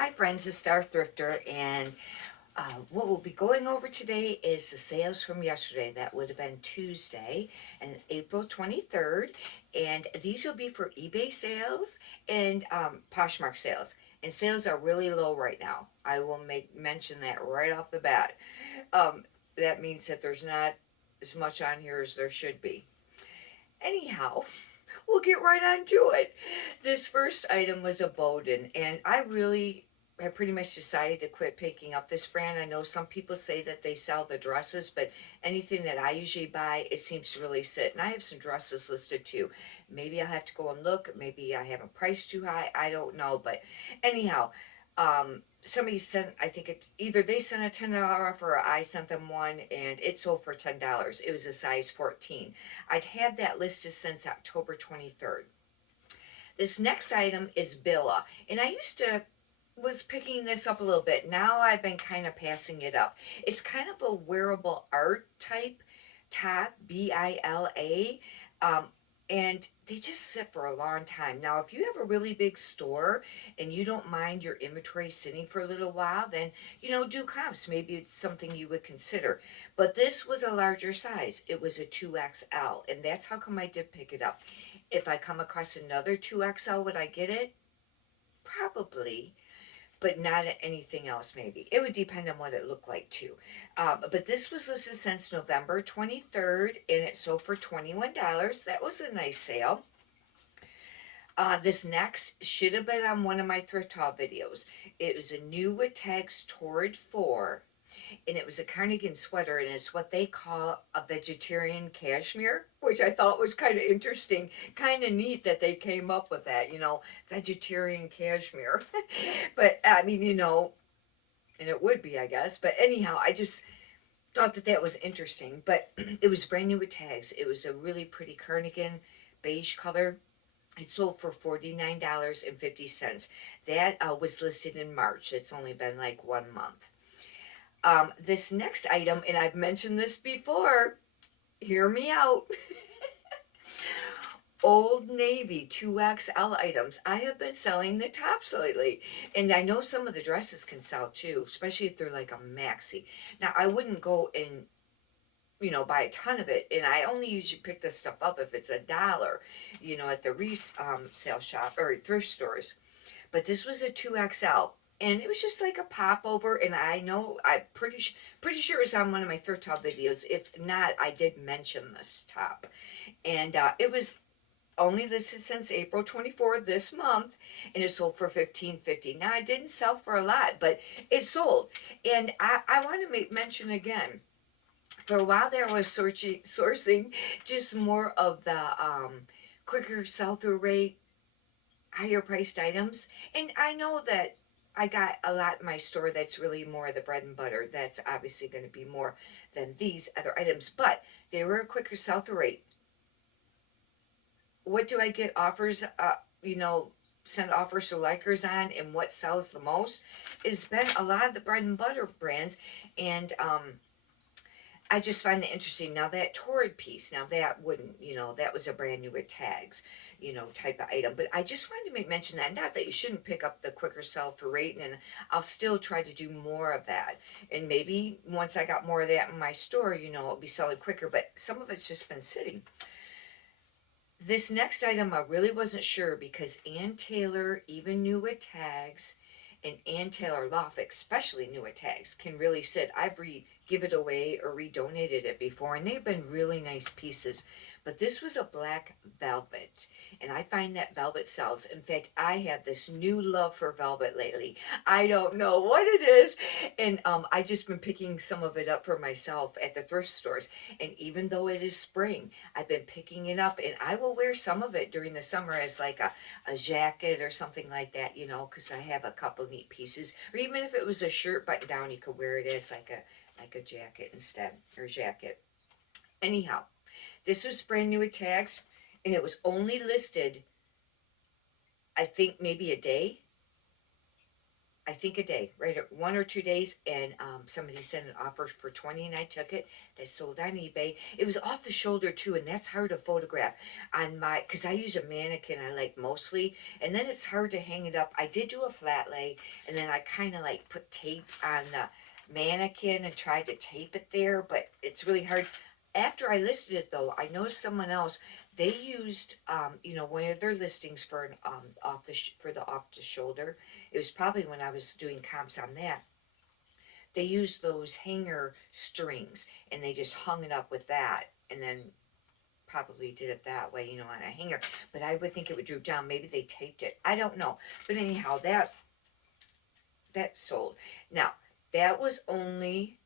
Hi friends, it's Star Thrifter, and what we'll be going over today is the sales from yesterday. That would have been Tuesday, and April 23rd, and these will be for eBay sales and Poshmark sales. And sales are really low right now. I will make mention that right off the bat. Um, that means that there's not as much on here as there should be. Anyhow, we'll get right on to it. This first item was a Bowden, and I pretty much decided to quit picking up this brand. I know some people say that they sell the dresses, but anything that I usually buy, it seems to really sit. And I have some dresses listed too. Maybe I'll have to go and look. Maybe I have a price too high. I don't know. But anyhow, somebody sent, I think it's either they sent a $10 offer or I sent them one, and it sold for $10. It was a size 14. I'd had that listed since October 23rd. This next item is Billa, and I used to was picking this up a little bit. Now I've been kind of passing it up. It's kind of a wearable art type top, Billa, and they just sit for a long time. Now, if you have a really big store and you don't mind your inventory sitting for a little while, then do comps. Maybe it's something you would consider. But this was a larger size. It was a 2XL, and that's how come I did pick it up. If I come across another 2XL, would I get it? Probably, but not anything else maybe. It would depend on what it looked like too. But this was listed since November 23rd, and it sold for $21. That was a nice sale. This next should have been on one of my thrift haul videos. It was a new with tags Torrid 4, and it was a cardigan sweater, and it's what they call a vegetarian cashmere, which I thought was kind of interesting, kind of neat that they came up with that, vegetarian cashmere. But I mean, and it would be, I guess. But anyhow, I just thought that that was interesting. But it was brand new with tags. It was a really pretty cardigan, beige color. It sold for $49.50. That was listed in March. It's only been like 1 month. This next item, and I've mentioned this before, hear me out. Old Navy 2XL items. I have been selling the tops lately, and I know some of the dresses can sell too, especially if they're like a maxi. Now, I wouldn't go and buy a ton of it, and I only usually pick this stuff up if it's $1, at the resale shop or thrift stores. But this was a 2XL, and it was just like a popover, and I know I'm pretty sure it was on one of my thrift haul videos. If not, I did mention this top, and it was only listed since April 24th this month, and it sold for $15.50. Now, it didn't sell for a lot, but it sold. And I want to mention again, for a while there, I was sourcing just more of the quicker sell-through rate, higher priced items. And I know that I got a lot in my store that's really more the bread and butter. That's obviously going to be more than these other items, but they were a quicker sell-through rate. What do I get offers, send offers to likers on, and what sells the most? It's been a lot of the bread and butter brands, and I just find it interesting. Now, that Torrid piece, now that wouldn't, that was a brand new with tags, type of item. But I just wanted to make mention that, not that you shouldn't pick up the quicker sell-through rate, and I'll still try to do more of that. And maybe once I got more of that in my store, it'll be selling quicker, but some of it's just been sitting. This next item, I really wasn't sure because Ann Taylor, even new with tags, and Ann Taylor Loft, especially new with tags, can really sit. I've give it away or redonated it before, and they've been really nice pieces. But this was a black velvet, and I find that velvet sells. In fact, I have this new love for velvet lately. I don't know what it is, and I just been picking some of it up for myself at the thrift stores. And even though it is spring, I've been picking it up, and I will wear some of it during the summer as like a jacket or something like that, because I have a couple neat pieces. Or even if it was a shirt button down, you could wear it as like a jacket instead, or jacket. Anyhow, this was brand new with tags, and it was only listed, I think, maybe a day. I think a day, right at 1 or 2 days, and somebody sent an offer for 20, and I took it. That sold on eBay. It was off the shoulder too, and that's hard to photograph on my, because I use a mannequin I like mostly, and then it's hard to hang it up. I did do a flat lay, and then I kind of like put tape on the mannequin and tried to tape it there, but it's really hard. After I listed it though, I noticed someone else, they used one of their listings for an for the off the shoulder. It was probably when I was doing comps on that. They used those hanger strings and they just hung it up with that, and then probably did it that way, on a hanger. But I would think it would droop down. Maybe they taped it. I don't know. But anyhow, that sold. Now, that was only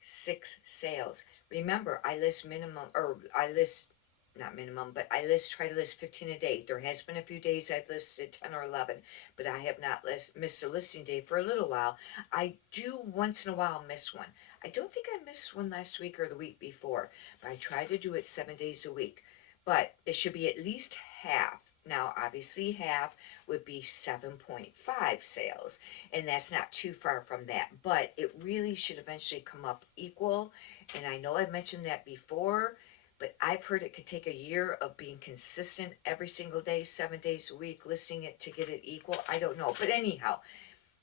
6 sales. Remember, I list minimum, or I list, not minimum, but try to list 15 a day. There has been a few days I've listed 10 or 11, but I have not missed a listing day for a little while. I do once in a while miss one. I don't think I missed one last week or the week before, but I try to do it 7 days a week. But it should be at least half. Now, obviously, half would be 7.5 sales, and that's not too far from that, but it really should eventually come up equal. And I know I've mentioned that before, but I've heard it could take a year of being consistent every single day, 7 days a week, listing it to get it equal. I don't know, but anyhow,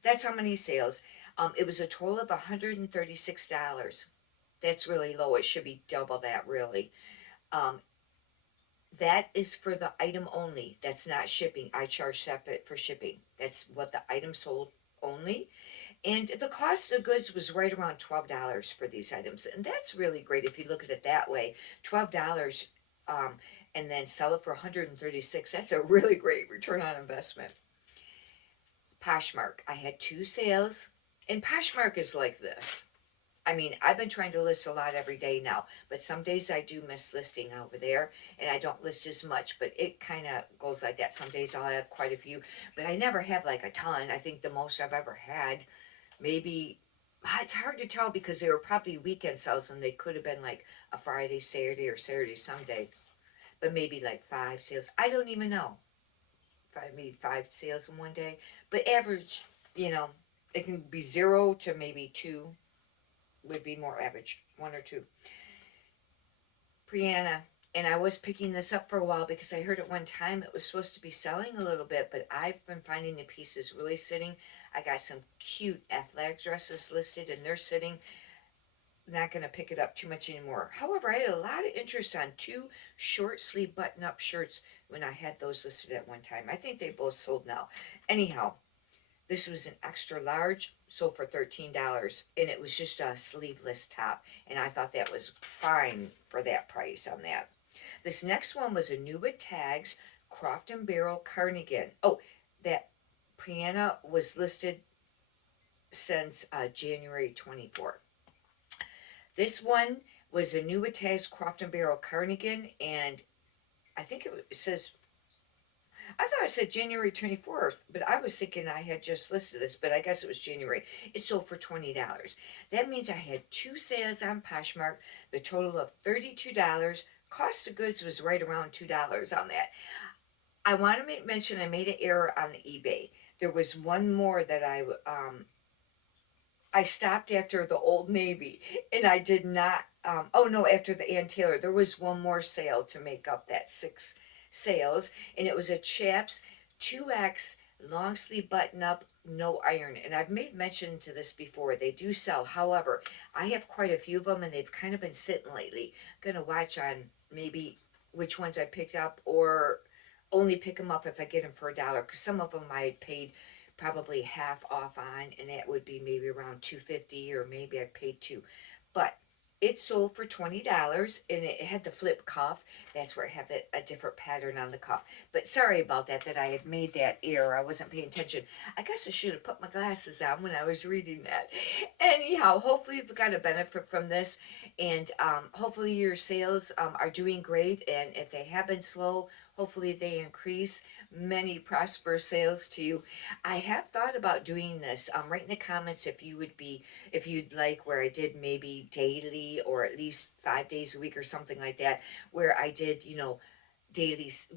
that's how many sales. It was a total of $136. That's really low. It should be double that, really. That is for the item only. That's not shipping. I charge separate for shipping. That's what the item sold only. And the cost of goods was right around $12 for these items. And that's really great if you look at it that way. $12, and then sell it for $136. That's a really great return on investment. Poshmark. I had 2 sales. And Poshmark is like this. I mean, I've been trying to list a lot every day now, but some days I do miss listing over there, and I don't list as much, but it kind of goes like that. Some days I'll have quite a few, but I never have like a ton. I think the most I've ever had, maybe, it's hard to tell because they were probably weekend sales, and they could have been like a Friday, Saturday, or Saturday, Sunday, but maybe like 5 sales. I don't even know. Maybe 5 sales in one day, but average, it can be 0 to maybe 2. Would be more average, 1 or 2. Brianna, and I was picking this up for a while because I heard at one time it was supposed to be selling a little bit, but I've been finding the pieces really sitting. I got some cute athletic dresses listed, and they're sitting. Not going to pick it up too much anymore. However, I had a lot of interest on 2 short sleeve button up shirts when I had those listed at one time. I think they both sold now. Anyhow, this was an extra large, sold for $13, and it was just a sleeveless top, and I thought that was fine for that price on that. This next one was a new with tags, Croft and Barrel cardigan. Oh, that Brianna was listed since January 24th. This one was a new with tags, Croft and Barrel cardigan, and I think it says, I thought it said January 24th, but I was thinking I had just listed this, but I guess it was January. It sold for $20. That means I had 2 sales on Poshmark, the total of $32. Cost of goods was right around $2 on that. I want to make mention I made an error on the eBay. There was one more that I stopped after the Old Navy, and I did not, after the Ann Taylor. There was one more sale to make up that 6 sales, and it was a chaps 2X long sleeve button up, no iron. And I've made mention to this before. They do sell. However, I have quite a few of them, and they've kind of been sitting lately. I'm gonna watch on maybe which ones I picked up, or only pick them up if I get them for $1, because some of them I had paid probably half off on, and that would be maybe around $2.50, or maybe I paid 2. But it sold for $20, and it had the flip cuff. That's where I have a different pattern on the cuff. But sorry about that I had made that error. I wasn't paying attention. I guess I should have put my glasses on when I was reading that. Anyhow, hopefully you've got a benefit from this, and hopefully your sales are doing great, and if they have been slow, hopefully they increase. Many prosperous sales to you. I have thought about doing this. Write in the comments if you'd like, where I did maybe daily or at least 5 days a week or something like that, where I did,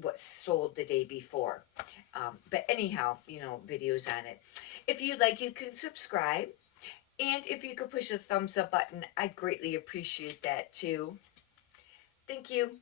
what sold the day before. But anyhow, videos on it. If you like, you can subscribe. And if you could push the thumbs up button, I'd greatly appreciate that too. Thank you.